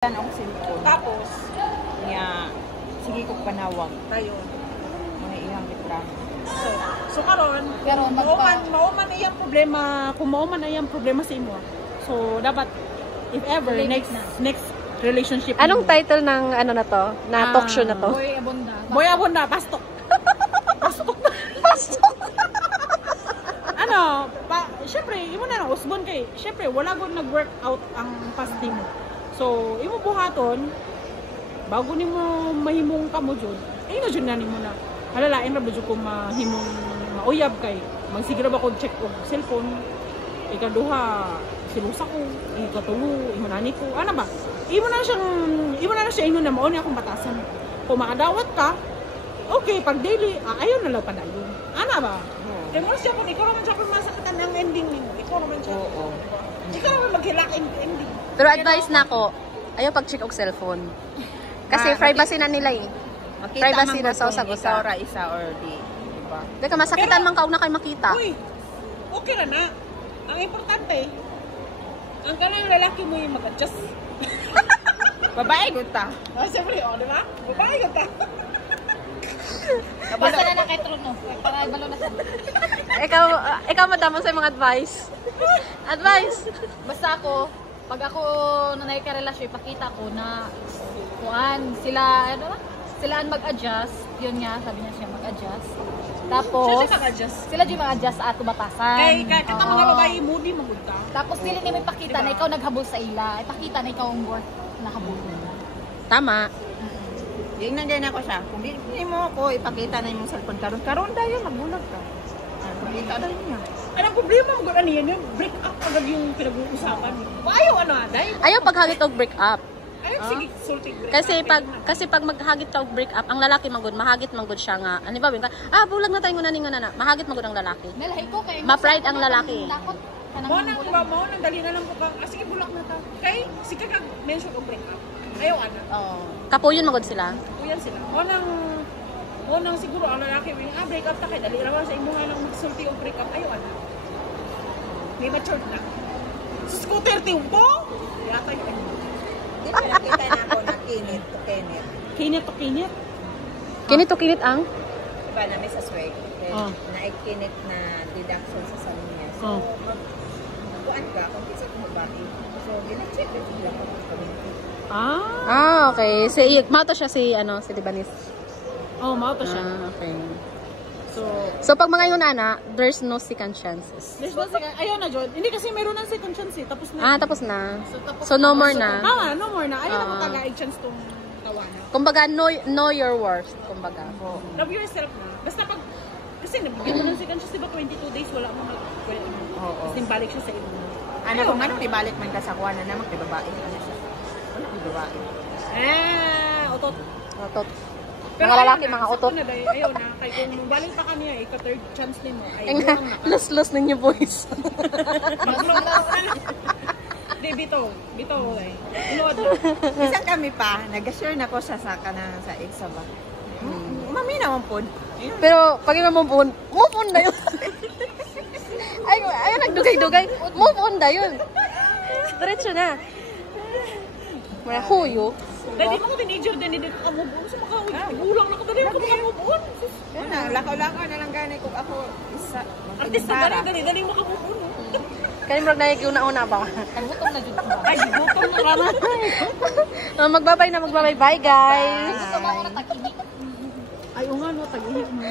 Yan ang cellphone. Tapos, Niya, sige ko panawag. dayon. Mga iyang reklamo. So karon, mauman iyang problema, kung mauman iyang problema sa imo. So dapat if ever next relationship. Anong title ng ano na to? Na talk show na to? Boy Abunda, pastok. Pastok. Ano, syempre, imo na usbon kay. Syempre, wala gud nag-work out ang past mo. So, imo buhaton bago nimo mahimong kamo jud. Ino jud na nimo na. Halalain ra ba jud ko mahimong mauyab kay. Magsiguro ba ko check og cellphone. Ikaduha, silusa ko, ikatulo, imo nani ko. Ano ba? Imo na siya ingon na mao ni akong batasan. Kung makadawat ka, okay, pag daily, ayaw na lang padayon. Ana ba? Kaya mo siya kung ikaw naman siya kung masakatan ang ending nimo. Ikaw naman siya. Oo. Ikaw naman maghilak ending. Pero advice na ako, ayaw pag-check og cellphone. Kasi privacy na nila eh. Makita Privacy man na ko sa kung usagusa. ikaw ra isa or di. Diba? Deka, masakitan man kaog na kayo makita. Uy, okay ra na. Ang importante, ang kanang lalaki mo yung mag-adjust. Babae gud ta. Siyempre, di ba? Babae ka ta. Basta na naketro no. Para ibalo na sa. Ikaw madam sa mga advice. Advice. Basta ako, pag ako nanay ka relasyon, ipakita ko na kuan sila ano ba? Sila ang mag-adjust. Yun nga, sabi niya siya mag-adjust. Tapos Siya mag-adjust. sila di mag-adjust sa ato batasan. Kay kita mga babae, moody magulta. Tapos dili nimo ipakita na ikaw naghabol sa ila. Ipakita na ikaw ang worth na habol. Tama. Yung nandiyan ako siya. Kung di mo ako ipakita na yung cellphone karon dayon magbulag ka. Pakita dayon niya. Anong problema mo gano'n yan? Break up agad yung pinag-uusapan. Ayaw ano, dahil. Ayaw paghagit og break up. Ayaw, sige, sulting break Kasi pag maghagit ka og break up, ang lalaki magud mahagit magud siya nga. Ano ba ka? Bulag na tayo nguna na. Mahagit magud ang lalaki. Nalahay ko kay Ma-pride ang lalaki. Takot kanang Mo nang dali na lang po kang, sige bulak na ta. Kay, sige kag mention og break up. Ayaw ana. Oo. Kapuyon magud sila. Kuyan sila. O nang siguro ang lalaki, break up ta kay dali ra sa imo nga nang magsulti og break up. Ayaw ana. May matured na. Sus ko 30 po. Yata yung Di ba nakita na ako na kinit to kinit. Kinit to kinit. Kinit ang? Diba na may sa swag. Naikinit na deduction sa salon niya. So, magkuhan ka kung kasi kung babae. So, gina-check na sila kung community. Okay. Mato siya si Libanese. Oh, mauto siya. Okay. So, So pag mga yun there's no second chances. there's no second, ayaw na, Jod. Hindi kasi meron ng second chance eh. Tapos na. Tapos na. So no more na. No more na. Ayaw na magkagaig chance tong tawanan. Kumbaga, know your worth. Kumbaga. Love yourself na. Basta pag, kasi nabigyan mo ng second chance, diba 22 days, wala mo mag-pwede mo. Oo. Tapos balik siya sa iyo. Ano kung ano, ibalik man ka sa kuha na naman, kay babae. Ano siya? Wala, kay babae. Otot. Otot. Mga lalaki, mga otot. Ayaw na. Kaya kung balik pa kaniya, ika-third chance nimo. Ay, Nga, buwang na ka. los ninyo boys. Hindi, bito. Eh. Inuod. Isang kami pa, nag-share na ko siya sa kanang sa Exo ba. Umami naman po. Pero pag move on na yun. ay nagdugay-dugay. Move on na yun. Diretso na. Mga huyo. Dahil di mo ko teenager din, hindi ka move on. So makaulang na ka dali, hindi ka move on. Yun na, lakaw-lakaw na lang gani kung ako isa. Artist na dali mo ka move on. Kaya mo nagnaig yung nauna ba? Kagutom na jud ba. Ay, gutom na ka na. Magbabay. Bye guys. Gusto mo na tagini. Ay, nga no, tag-ihip mo.